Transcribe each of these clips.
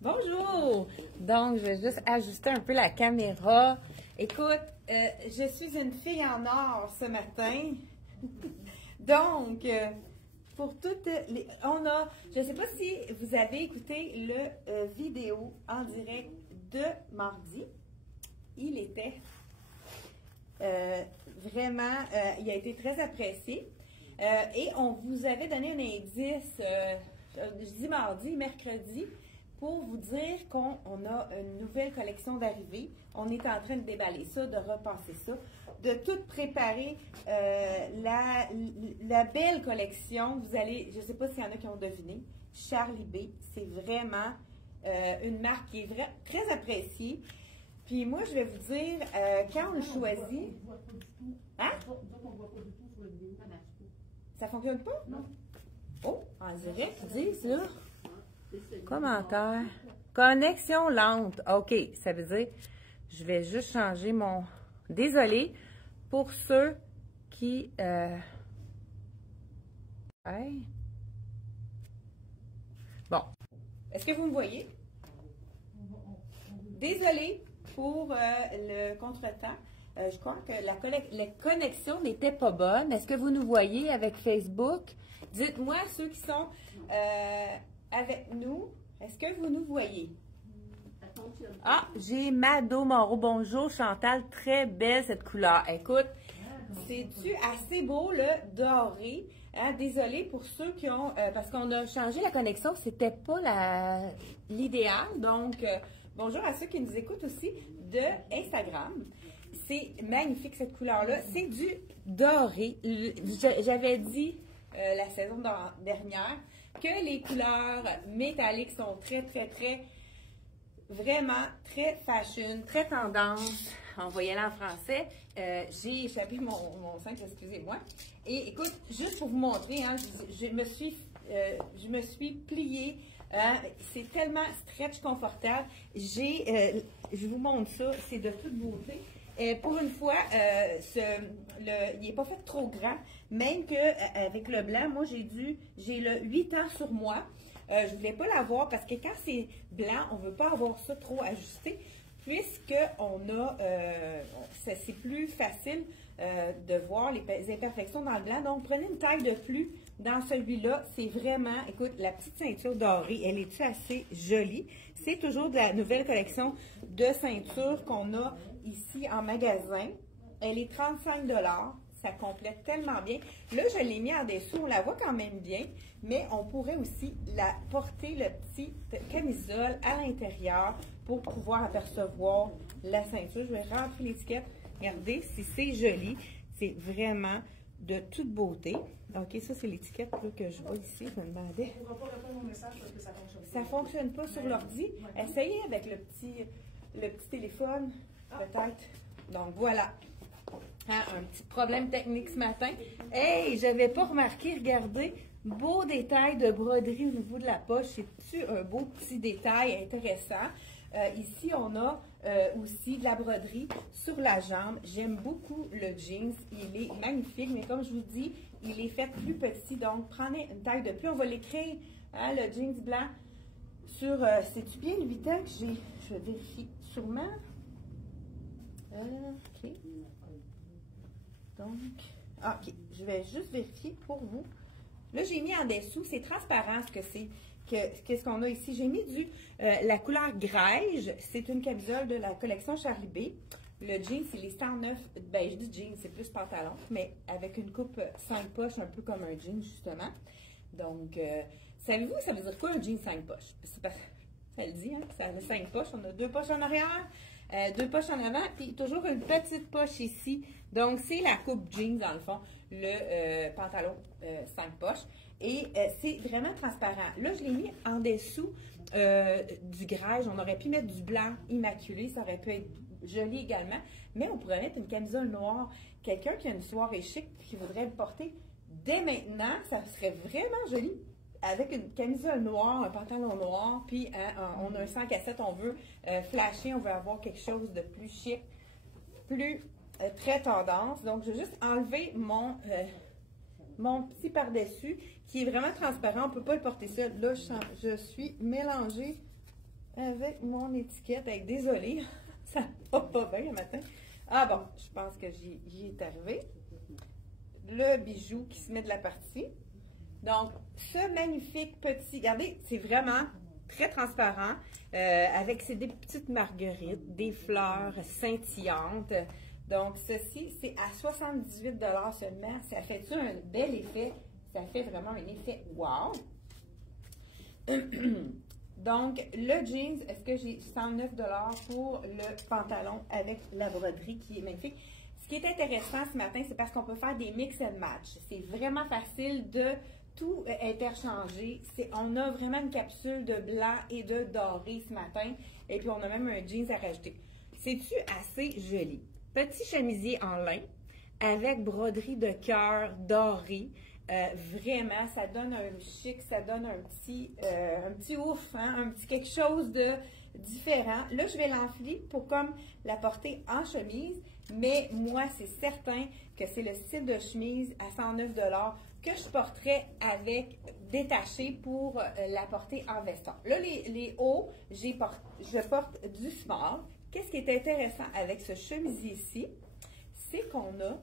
Bonjour! Donc, je vais juste ajuster un peu la caméra. Écoute, je suis une fille en or ce matin. Donc, pour toutes les... je ne sais pas si vous avez écouté le vidéo en direct de mardi. Il était vraiment... il a été très apprécié. Et on vous avait donné un indice, je dis mardi, mercredi, pour vous dire qu'on a une nouvelle collection d'arrivée. On est en train de déballer ça, de repasser ça, de tout préparer la belle collection. Vous allez, je ne sais pas s'il y en a qui ont deviné, Charlie B, c'est vraiment une marque qui est très appréciée. Puis moi, je vais vous dire, quand on le choisit... Hein? Ça fonctionne pas? Non. Oh, en direct, ils disent là. Commentaire. Connexion lente. OK, ça veut dire, je vais juste changer mon... Désolé pour ceux qui... Hey. Bon. Est-ce que vous me voyez? Désolé pour le contretemps. Je crois que la connexion n'était pas bonne. Est-ce que vous nous voyez avec Facebook? Dites-moi, ceux qui sont avec nous, est-ce que vous nous voyez? Ah, j'ai Mado Moreau. Bonjour Chantal, très belle cette couleur. Écoute, c'est-tu assez beau le doré? Hein? Désolée pour ceux qui ont... parce qu'on a changé la connexion, c'était pas l'idéal. Donc, bonjour à ceux qui nous écoutent aussi de Instagram. C'est magnifique cette couleur-là. C'est du doré. J'avais dit la saison dernière que les couleurs métalliques sont très, vraiment très fashion, très tendance. On va y aller en français. J'ai échappé mon cintre, excusez-moi. Et écoute, juste pour vous montrer, hein, je me suis pliée. C'est tellement stretch confortable. Je vous montre ça, c'est de toute beauté. Pour une fois, il n'est pas fait trop grand, même qu'avec le blanc, moi j'ai le 8 ans sur moi. Je ne voulais pas l'avoir parce que quand c'est blanc, on ne veut pas avoir ça trop ajusté, c'est plus facile de voir les imperfections dans le blanc. Donc, prenez une taille de plus dans celui-là. C'est vraiment, écoute, la petite ceinture dorée, elle est assez jolie. C'est toujours de la nouvelle collection de ceintures qu'on a ici en magasin. Elle est 35 $. Ça complète tellement bien. Là, je l'ai mis en dessous. On la voit quand même bien, mais on pourrait aussi porter le petit camisole à l'intérieur pour pouvoir apercevoir la ceinture. Je vais rentrer l'étiquette. Regardez si c'est joli. C'est vraiment de toute beauté. OK, ça, c'est l'étiquette que je vois ici. Je me demandais. On ne pourra pas répondre au message parce que ça fonctionne pas. Ça ne fonctionne pas sur l'ordi. Ouais. Essayez avec le petit téléphone, peut-être. Donc, voilà. Un petit problème technique ce matin. Hey, j'avais pas remarqué, regardez, beau détail de broderie au niveau de la poche. C'est-tu un beau petit détail intéressant? Ici, on a aussi de la broderie sur la jambe. J'aime beaucoup le jeans. Il est magnifique, mais comme je vous dis, il est fait plus petit. Donc, prenez une taille de plus. On va l'écrire, hein, le jeans blanc, sur... c'est-tu bien le 8 ans que j'ai? Je vérifie sûrement. OK. Donc, OK, je vais juste vérifier pour vous. Là, j'ai mis en dessous, c'est transparent ce que c'est, qu'est-ce qu'on a ici. J'ai mis la couleur grège, c'est une camisole de la collection Charlie B. Le jean, il est 109, ben je dis jean, c'est plus pantalon, mais avec une coupe 5 poches, un peu comme un jean, justement. Donc, savez-vous, ça veut dire quoi un jean 5 poches? Ça le dit, hein, ça a 5 poches, on a 2 poches en arrière. 2 poches en avant, puis toujours une petite poche ici. Donc, c'est la coupe jeans, dans le fond, le pantalon 5 poches. Et c'est vraiment transparent. Là, je l'ai mis en dessous du grège. On aurait pu mettre du blanc immaculé. Ça aurait pu être joli également. Mais on pourrait mettre une camisole noire. Quelqu'un qui a une soirée chic qui voudrait le porter dès maintenant, ça serait vraiment joli. Avec une camisole noire, un pantalon noir, puis on a un 5 à 7, on veut flasher, on veut avoir quelque chose de plus chic, plus très tendance. Donc, je vais juste enlever mon mon petit par-dessus qui est vraiment transparent. On ne peut pas le porter ça. Là, je suis mélangée avec mon étiquette. Hey, désolée, ça va pas bien le matin. Ah bon, je pense que j'y est arrivé. Le bijou qui se met de la partie. Donc, ce magnifique petit, regardez, c'est vraiment très transparent, avec des petites marguerites, des fleurs scintillantes. Donc, ceci, c'est à 78 $ seulement. Ça fait-tu un bel effet? Ça fait vraiment un effet wow! Donc, le jeans, est-ce que j'ai 109 $ pour le pantalon avec la broderie qui est magnifique? Ce qui est intéressant ce matin, c'est parce qu'on peut faire des mix and match. C'est vraiment facile de tout interchanger. On a vraiment une capsule de blanc et de doré ce matin. Et puis, on a même un jeans à rajouter. C'est-tu assez joli? Petit chemisier en lin avec broderie de cœur doré. Vraiment, ça donne un chic, ça donne un petit ouf, hein, un petit quelque chose de différent. Là, je vais l'enfiler pour comme la porter en chemise, mais moi, c'est certain que c'est le style de chemise à 109 $ que je porterais avec détaché pour la porter en veston. Là, les hauts, je porte du small. Qu'est-ce qui est intéressant avec ce chemisier-ci, c'est qu'on a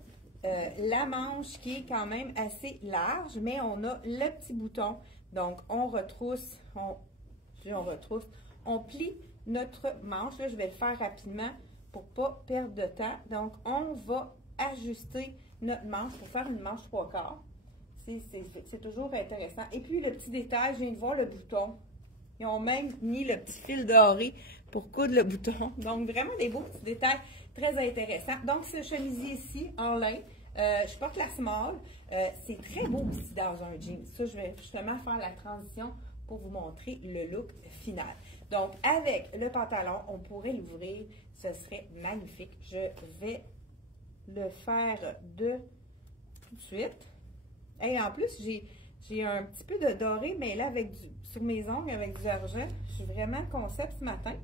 la manche qui est quand même assez large, mais on a le petit bouton. Donc, on retrousse, on plie notre manche. Là, je vais le faire rapidement pour ne pas perdre de temps. Donc, on va ajuster notre manche pour faire une manche 3/4. C'est toujours intéressant. Et puis, le petit détail, je viens de voir le bouton. Ils ont même mis le petit fil doré pour coudre le bouton. Donc, vraiment des beaux petits détails très intéressants. Donc, ce chemisier ici, en lin, je porte la small. C'est très beau aussi dans un jean. Ça, je vais justement faire la transition pour vous montrer le look final. Donc, avec le pantalon, on pourrait l'ouvrir. Ce serait magnifique. Je vais le faire tout de suite. Et en plus, j'ai un petit peu de doré, mais là, sur mes ongles, avec du argent. Je suis vraiment concept ce matin.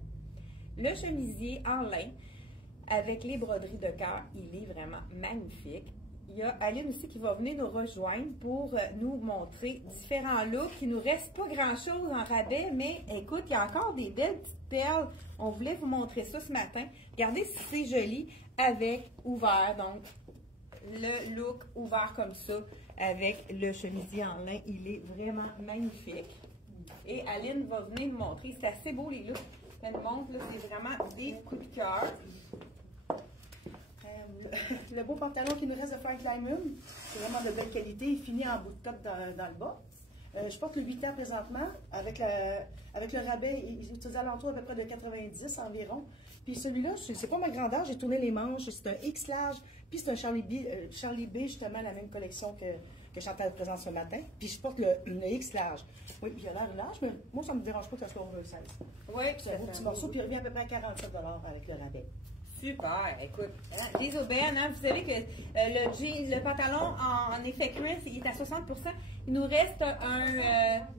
Le chemisier en lin, avec les broderies de cœur, il est vraiment magnifique. Il y a Aline aussi qui va venir nous rejoindre pour nous montrer différents looks. Il ne nous reste pas grand-chose en rabais, mais écoute, il y a encore des belles petites perles. On voulait vous montrer ça ce matin. Regardez si c'est joli avec ouvert. Donc, le look ouvert comme ça avec le chemisier en lin, il est vraiment magnifique. Et Aline va venir nous montrer. C'est assez beau les looks. Elle nous montre, là, c'est vraiment des coups de cœur. Le beau pantalon qui nous reste de Frank Lyman, c'est vraiment de belle qualité. Il finit en bout de top dans le bas. Je porte le 8 ans présentement. Avec le rabais, il est aux alentours à peu près de 90 environ. Puis celui-là, c'est pas ma grandeur. J'ai tourné les manches. C'est un X large. Puis c'est un Charlie B, justement, la même collection que Chantal présente ce matin. Puis je porte le X large. Oui, puis il a l'air large, mais moi, ça ne me dérange pas que ça soit oversize. Oui, c'est un beau petit morceau. Puis il revient à peu près à 47 $ avec le rabais. Super, écoute, les aubaines, hein, vous savez que le pantalon en effet cuir, il est à 60 %. Il nous reste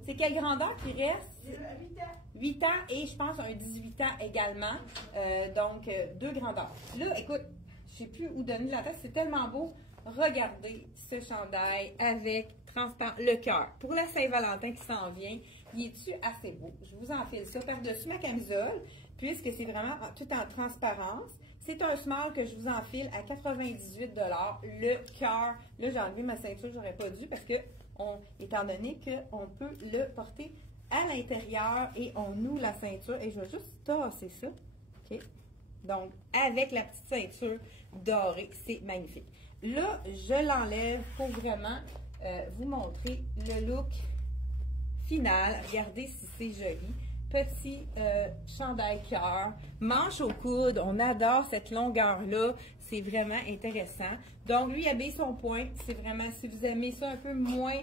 c'est quelle grandeur qui reste? 8 ans. 8 ans et je pense un 18 ans également. Donc, deux grandeurs. Là, écoute, je ne sais plus où donner de la tête, c'est tellement beau. Regardez ce chandail avec le cœur. Pour la Saint-Valentin qui s'en vient, il est-tu assez beau? Je vous enfile ça par-dessus ma camisole, puisque c'est vraiment tout en transparence. C'est un small que je vous enfile à 98 $. Le cœur, là j'ai enlevé ma ceinture, j'aurais pas dû parce que, étant donné qu'on peut le porter à l'intérieur et on noue la ceinture. Et je vais juste tasser ça. OK? Donc, avec la petite ceinture dorée, c'est magnifique. Là, je l'enlève pour vraiment vous montrer le look final. Regardez si c'est joli. Petit chandail cœur, manche au coude, on adore cette longueur-là, c'est vraiment intéressant. Donc, lui, il habille son point, c'est vraiment, si vous aimez ça un peu moins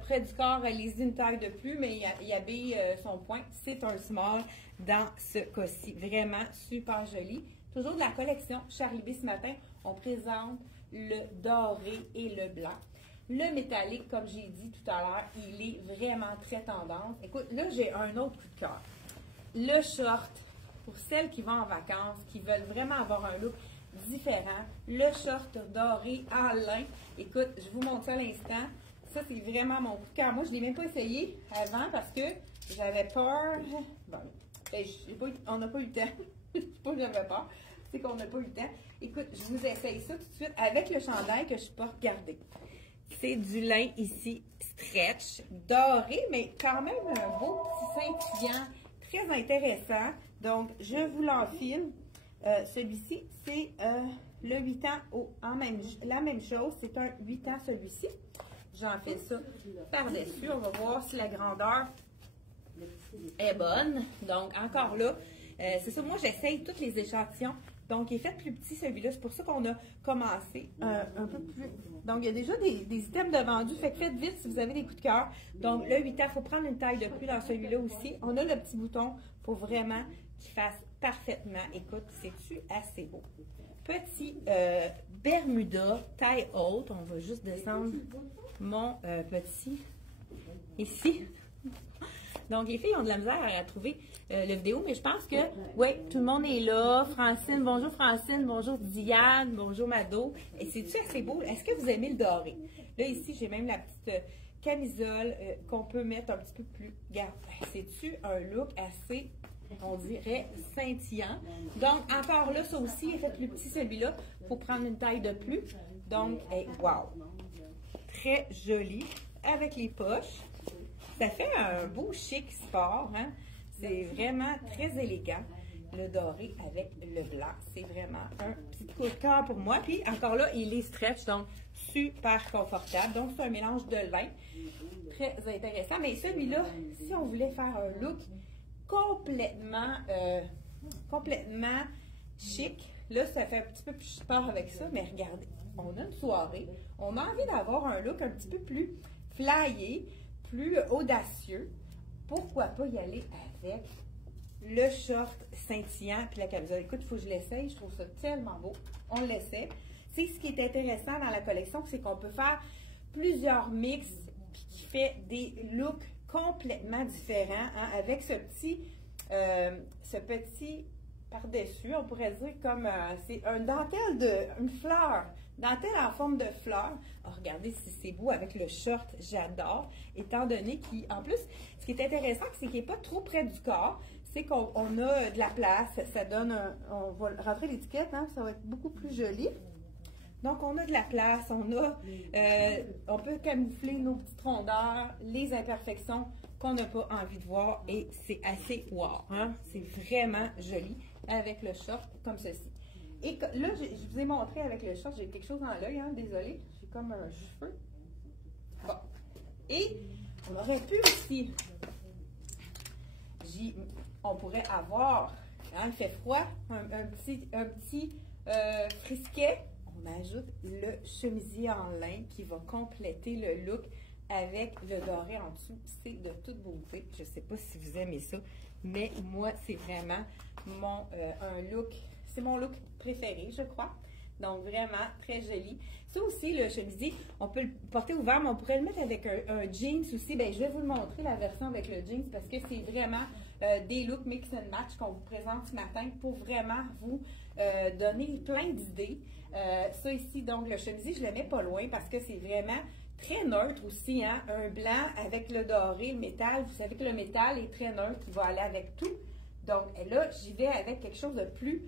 près du corps, allez-y une taille de plus, mais il habille son point. C'est un small dans ce cas-ci, vraiment super joli. Toujours de la collection Charlie B ce matin, on présente le doré et le blanc. Le métallique, comme j'ai dit tout à l'heure, il est vraiment très tendance. Écoute, là, j'ai un autre coup de cœur. Le short, pour celles qui vont en vacances, qui veulent vraiment avoir un look différent, le short doré en lin. Écoute, je vous montre ça à l'instant. Ça, c'est vraiment mon coup de cœur. Moi, je ne l'ai même pas essayé avant parce que j'avais peur. Bon, on n'a pas eu le temps. Je ne sais pas que j'avais peur. C'est qu'on n'a pas eu le temps. Écoute, je vous essaye ça tout de suite avec le chandail que je porte. Regardez. C'est du lin ici, stretch, doré, mais quand même un beau petit scintillant, très intéressant. Donc, je vous l'enfile. Celui-ci, c'est le 8 ans la même chose. C'est un 8 ans celui-ci. J'enfile ça par-dessus. On va voir si la grandeur est bonne. Donc, encore là, c'est ça. Moi, j'essaye tous les échantillons. Donc, il est fait plus petit celui-là. C'est pour ça qu'on a commencé un peu plus. Donc, il y a déjà des items de vendus. Fait que faites vite si vous avez des coups de cœur. Donc, le 8 ans, il faut prendre une taille de plus dans celui-là aussi. On a le petit bouton. Il faut vraiment qu'il fasse parfaitement. Écoute, c'est-tu assez beau? Petit Bermuda, taille haute. On va juste descendre mon petit ici. Donc, les filles ont de la misère à trouver la vidéo, mais je pense que, oui, tout le monde est là. Francine, bonjour Diane, bonjour Mado. Et c'est-tu assez beau? Est-ce que vous aimez le doré? Là, ici, j'ai même la petite camisole qu'on peut mettre un petit peu plus. Regarde, c'est-tu un look assez, on dirait, scintillant? Donc, encore là, ça aussi est fait plus petit celui-là. Il faut prendre une taille de plus. Donc, wow! Très joli. Avec les poches. Ça fait un beau chic sport, hein? C'est vraiment très élégant. Le doré avec le blanc, c'est vraiment un petit coup de cœur pour moi. Puis encore là, il est stretch, donc super confortable. Donc c'est un mélange de lin, très intéressant. Mais celui-là, si on voulait faire un look complètement chic, là, ça fait un petit peu plus sport avec ça. Mais regardez, on a une soirée, on a envie d'avoir un look un petit peu plus flyé, plus audacieux. Pourquoi pas y aller avec le short scintillant puis la camisole? Écoute, il faut que je l'essaye. Je trouve ça tellement beau. On l'essaie. C'est ce qui est intéressant dans la collection, c'est qu'on peut faire plusieurs mix puis qui fait des looks complètement différents, hein, avec ce petit par-dessus, on pourrait dire comme c'est un dentelle une fleur. Dentelle en forme de fleur. Oh, regardez si c'est beau avec le short, j'adore. Étant donné qu'en plus, ce qui est intéressant, c'est qu'il n'est pas trop près du corps. C'est qu'on a de la place. Ça donne on va rentrer l'étiquette, hein, ça va être beaucoup plus joli. Donc, on a de la place, on peut camoufler nos petites rondeurs, les imperfections qu'on n'a pas envie de voir et c'est assez wow, hein? C'est vraiment joli avec le short comme ceci. Et là, je vous ai montré avec le short, j'ai quelque chose dans l'œil, hein, désolé, j'ai comme un cheveu. Bon. Et on aurait pu aussi, on pourrait avoir, hein, il fait froid, un petit frisquet. On ajoute le chemisier en lin qui va compléter le look avec le doré en dessous. C'est de toute beauté. Je ne sais pas si vous aimez ça, mais moi, c'est vraiment c'est mon look préféré, je crois. Donc, vraiment très joli. Ça aussi, le chemisier, on peut le porter ouvert, mais on pourrait le mettre avec un jeans aussi. Bien, je vais vous le montrer, la version avec le jeans, parce que c'est vraiment des looks mix and match qu'on vous présente ce matin pour vraiment vous donner plein d'idées. Ça ici, donc, le chemisier, je le mets pas loin parce que c'est vraiment très neutre aussi, hein? Un blanc avec le doré, le métal. Vous savez que le métal est très neutre, il va aller avec tout. Donc, là, j'y vais avec quelque chose de plus...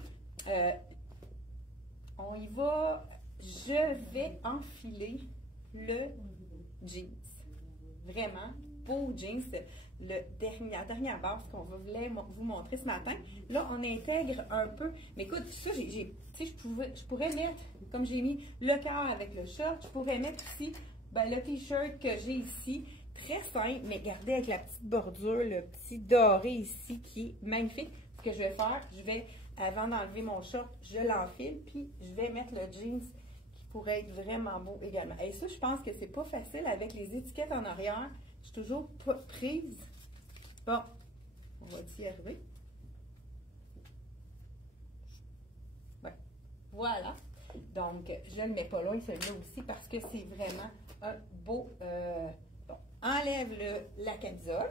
on y va... Je vais enfiler le jeans. Vraiment, beau jeans. La dernière base qu'on voulait vous montrer ce matin. Là, on intègre un peu. Mais écoute, ça, je pourrais mettre, comme j'ai mis le cœur avec le short, je pourrais mettre ici le t-shirt que j'ai ici. Très simple, mais regardez avec la petite bordure, le petit doré ici qui est magnifique. Ce que je vais faire, avant d'enlever mon short, je l'enfile, puis je vais mettre le jeans qui pourrait être vraiment beau également. Et ça, je pense que c'est pas facile avec les étiquettes en arrière. Je suis toujours pas prise. Bon, on va y arriver. Ouais. Voilà. Donc, je ne le mets pas loin, celui-là aussi, parce que c'est vraiment un beau... bon, enlève la camisole.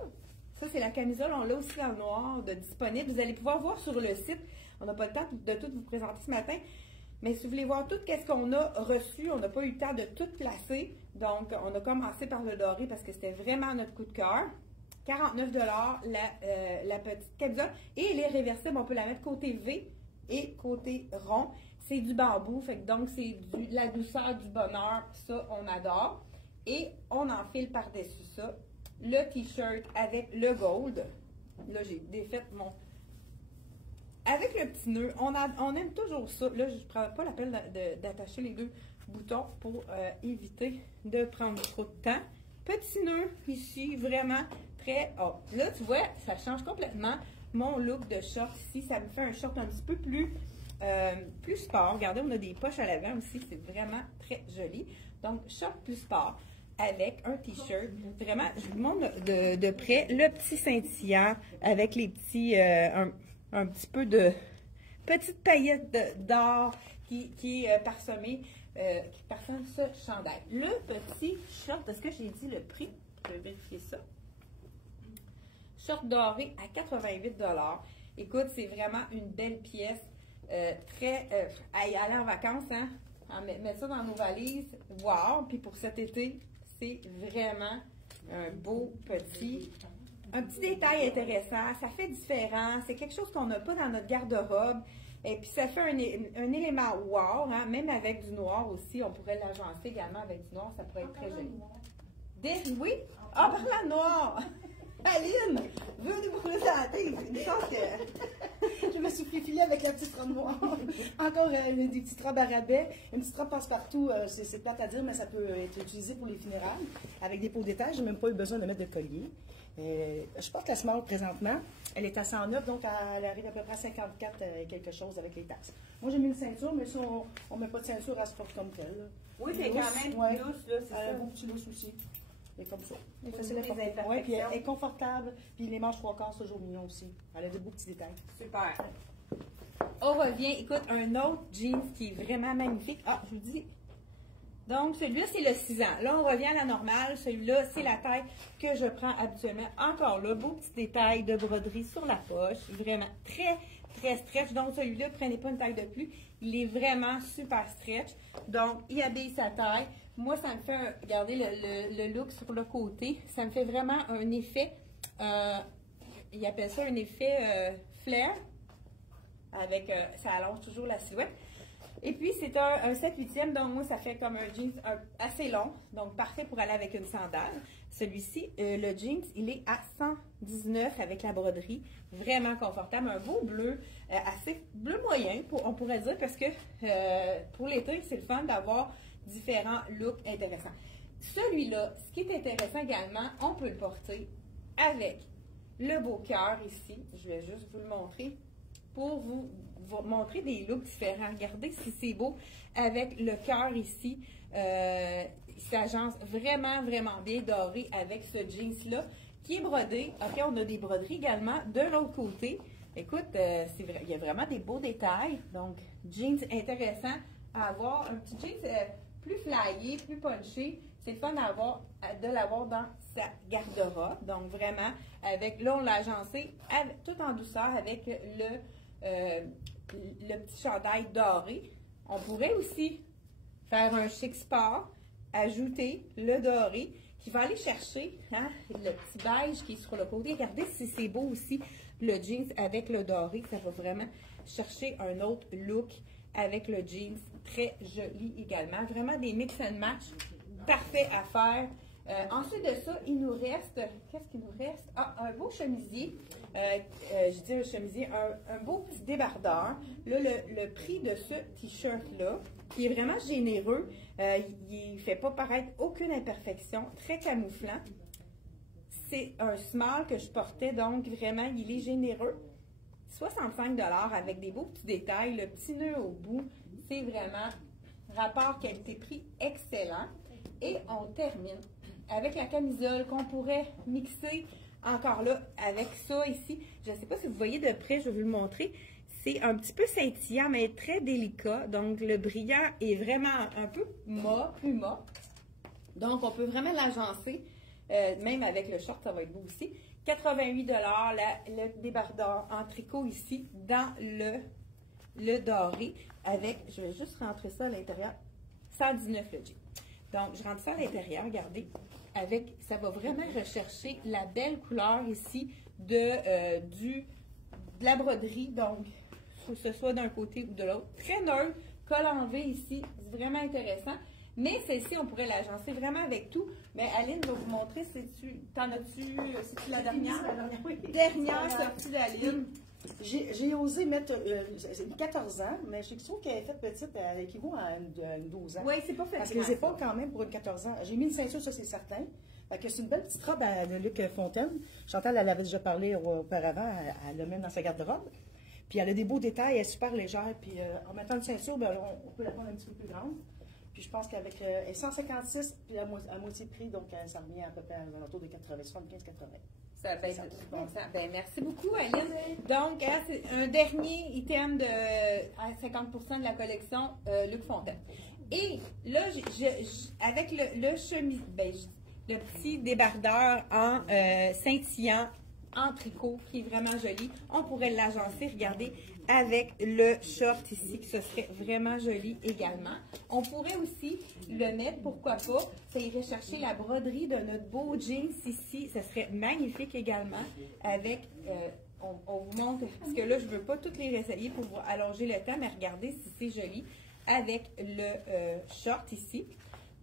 Ça, c'est la camisole. On l'a aussi en noir de disponible. Vous allez pouvoir voir sur le site. On n'a pas le temps de tout vous présenter ce matin. Mais si vous voulez voir tout ce qu'on a reçu, on n'a pas eu le temps de tout placer. Donc, on a commencé par le doré parce que c'était vraiment notre coup de cœur. 49 $ la petite camisole. Et elle est réversible, on peut la mettre côté V et côté rond. C'est du bambou, fait que donc c'est la douceur du bonheur, ça on adore. Et on enfile par-dessus ça le t-shirt avec le gold. Là, j'ai défait mon... Avec le petit nœud, on aime toujours ça. Là, je ne prends pas la peine d'attacher les deux boutons pour éviter de prendre trop de temps. Petit nœud ici, vraiment très... Oh, là, tu vois, ça change complètement mon look de short ici. Ça me fait un short un petit peu plus sport. Regardez, on a des poches à l'avant aussi. C'est vraiment très joli. Donc, short plus sport avec un t-shirt. Vraiment, je vous montre de près le petit scintillant avec les petits... un petit peu de petites paillettes d'or qui est parsemé, qui parsème ce chandail. Le petit short, est-ce que j'ai dit le prix? Je vais vérifier ça. Short doré à 88 $. Écoute, c'est vraiment une belle pièce. Très... aller en vacances, hein? Mettre ça dans nos valises, voir. Puis pour cet été, c'est vraiment un beau petit... Un petit détail intéressant, ça fait différent, c'est quelque chose qu'on n'a pas dans notre garde-robe. Et puis ça fait un élément wow, hein? Même avec du noir aussi, on pourrait l'agencer également avec du noir, ça pourrait être très joli. Oui? Ah, par la noire! Aline, veux nous brûler la tête. Une chance que... Je me suis filer avec la petite robe noire. Encore des petites robes à rabais. Une petite robe passe-partout, c'est plate à dire, mais ça peut être utilisé pour les funérailles. Avec des peaux d'étage, j'ai même pas eu besoin de mettre de collier. Je porte la small présentement. Elle est à 109, donc elle arrive à peu près à 54 quelque chose avec les taxes. Moi, j'ai mis une ceinture, mais si on ne met pas de ceinture, elle se porte comme telle. Là. Oui, c'est quand même douce, là, c'est ça. Un beau petit lousse aussi. Et comme ça. C'est facile à porter. Oui, puis elle est confortable. Puis les manches 3/4, c'est toujours mignon aussi. Elle a de beaux petits détails. Super. On revient, écoute, un autre jeans qui est vraiment magnifique. Ah, je vous dis. Donc, celui-là, c'est le 6 ans. Là, on revient à la normale. Celui-là, c'est la taille que je prends habituellement. Encore là, beau petit détail de broderie sur la poche. Vraiment très, très stretch. Donc, celui-là, prenez pas une taille de plus. Il est vraiment super stretch. Donc, il habille sa taille. Moi, ça me fait, regardez le look sur le côté. Ça me fait vraiment un effet, il appelle ça un effet flair. Avec, ça allonge toujours la silhouette. Et puis, c'est un 7/8e, donc moi, ça fait comme un jeans assez long, donc parfait pour aller avec une sandale. Celui-ci, le jeans, il est à 119 avec la broderie, vraiment confortable, un beau bleu, assez bleu moyen, on pourrait dire, parce que pour l'été, c'est le fun d'avoir différents looks intéressants. Celui-là, ce qui est intéressant également, on peut le porter avec le beau cœur ici, je vais juste vous le montrer, pour vous montrer des looks différents. Regardez si c'est beau avec le cœur ici. Il s'agence vraiment, vraiment bien doré avec ce jeans-là qui est brodé. OK, on a des broderies également de l'autre côté. Écoute, il y a vraiment des beaux détails. Donc, jeans intéressant à avoir. Un petit jeans plus flyé, plus punché. C'est le fun de l'avoir dans sa garde-robe. Donc, vraiment, là, on l'a agencé tout en douceur avec le petit chandail doré. On pourrait aussi faire un chic sport, ajouter le doré qui va aller chercher le petit beige qui est sur le côté. Regardez si c'est beau aussi, le jeans avec le doré. Ça va vraiment chercher un autre look avec le jeans. Très joli également. Vraiment des mix and match parfait à faire. Ensuite de ça, il nous reste, qu'est-ce qu'il nous reste? Ah, un beau chemisier, je dis un chemisier, un beau petit débardeur. Là, le prix de ce t-shirt-là, qui est vraiment généreux, il ne fait pas paraître aucune imperfection, très camouflant. C'est un small que je portais, donc vraiment, il est généreux. 65 $ avec des beaux petits détails, le petit nœud au bout, c'est vraiment rapport qualité-prix excellent. Et on termine avec la camisole qu'on pourrait mixer encore là avec ça ici. Je ne sais pas si vous voyez de près, je vais vous le montrer. C'est un petit peu scintillant, mais très délicat. Donc, le brillant est vraiment un peu mat, plus mat. Donc, on peut vraiment l'agencer. Même avec le short, ça va être beau aussi. 88 $, le débardeur en tricot ici, dans le le doré avec, je vais juste rentrer ça à l'intérieur, 119 le jean. Donc, je rentre ça à l'intérieur, regardez, avec, ça va vraiment rechercher la belle couleur ici de la broderie, donc, que ce soit d'un côté ou de l'autre. Très neutre, col en V ici, c'est vraiment intéressant. Mais celle-ci, on pourrait l'agencer vraiment avec tout. Mais Aline va vous montrer, t'en as-tu, c'est-tu la dernière? Oui. Dernière sortie d'Aline. J'ai osé mettre 14 ans, mais je trouve qu'elle est faite petite, elle équivaut à une 12 ans. Oui, c'est pas fait. Parce que les épaules, quand même, pour une 14 ans. J'ai mis une ceinture, ça c'est certain. Fait que c'est une belle petite robe de Luc Fontaine. Chantal, elle avait déjà parlé auparavant, elle l'a même dans sa garde-robe. Puis elle a des beaux détails, elle est super légère. Puis en mettant une ceinture, ben, on peut la prendre un petit peu plus grande. Puis je pense qu'avec 156, puis à moitié prix, donc ça revient à peu près à l'entour de 80, 75-80. Ça va être du bon sens. Ben, merci beaucoup, Aline. Donc, c'est un dernier item à 50% de la collection Luc Fontaine. Et là, avec le chemise, le petit débardeur en scintillant, en tricot, qui est vraiment joli, on pourrait l'agencer, regardez, avec le short ici, que ce serait vraiment joli également. On pourrait aussi le mettre, pourquoi pas, ça irait chercher la broderie de notre beau jeans ici, ce serait magnifique également, avec, on vous montre, parce que là, je ne veux pas toutes les réessayer pour vous allonger le temps, mais regardez si c'est joli, avec le short ici.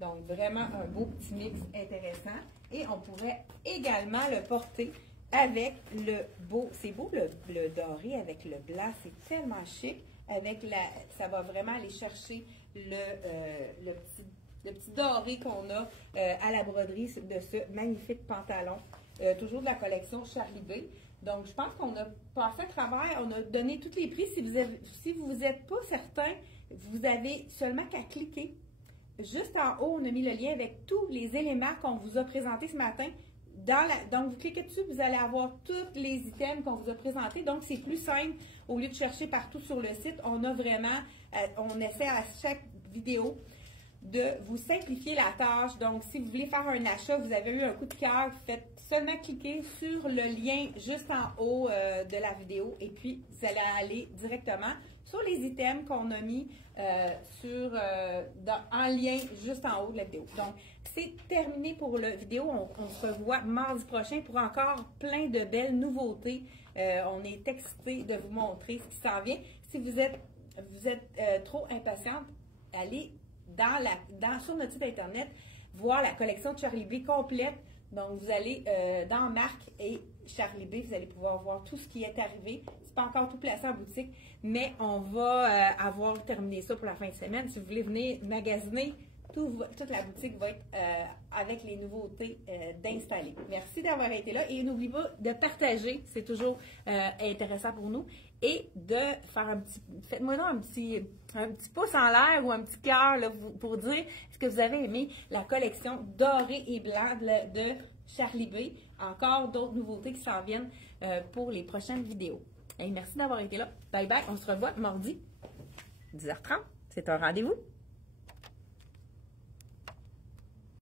Donc, vraiment un beau petit mix intéressant. Et on pourrait également le porter avec le beau, c'est beau le doré avec le blanc, c'est tellement chic. Avec ça va vraiment aller chercher le petit doré qu'on a à la broderie de ce magnifique pantalon, toujours de la collection Charlie B. Donc, je pense qu'on a passé à travers, on a donné tous les prix. Si vous n'êtes pas certain, vous avez seulement qu'à cliquer. Juste en haut, on a mis le lien avec tous les éléments qu'on vous a présentés ce matin. Donc, vous cliquez dessus, vous allez avoir tous les items qu'on vous a présentés. Donc, c'est plus simple. Au lieu de chercher partout sur le site, on a vraiment, on essaie à chaque vidéo de vous simplifier la tâche. Donc, si vous voulez faire un achat, vous avez eu un coup de cœur, faites seulement cliquer sur le lien juste en haut de la vidéo et puis vous allez aller directement sur les items qu'on a mis en lien juste en haut de la vidéo. Donc, c'est terminé pour la vidéo. On se revoit mardi prochain pour encore plein de belles nouveautés. On est excités de vous montrer ce qui s'en vient. Si vous êtes trop impatiente, allez sur notre site internet voir la collection de Charlie B complète. Donc, vous allez dans Marque et Charlie B, vous allez pouvoir voir tout ce qui est arrivé. C'est pas encore tout placé en boutique, mais on va avoir terminé ça pour la fin de semaine. Si vous voulez venir magasiner, toute la boutique va être avec les nouveautés d'installer. Merci d'avoir été là et n'oubliez pas de partager, c'est toujours intéressant pour nous, et de faire faites-moi un petit pouce en l'air ou un petit cœur pour dire est-ce que vous avez aimé la collection dorée et blanc de Charlie B. Encore d'autres nouveautés qui s'en viennent pour les prochaines vidéos. Et merci d'avoir été là. Bye bye, on se revoit mardi 10h30. C'est un rendez-vous.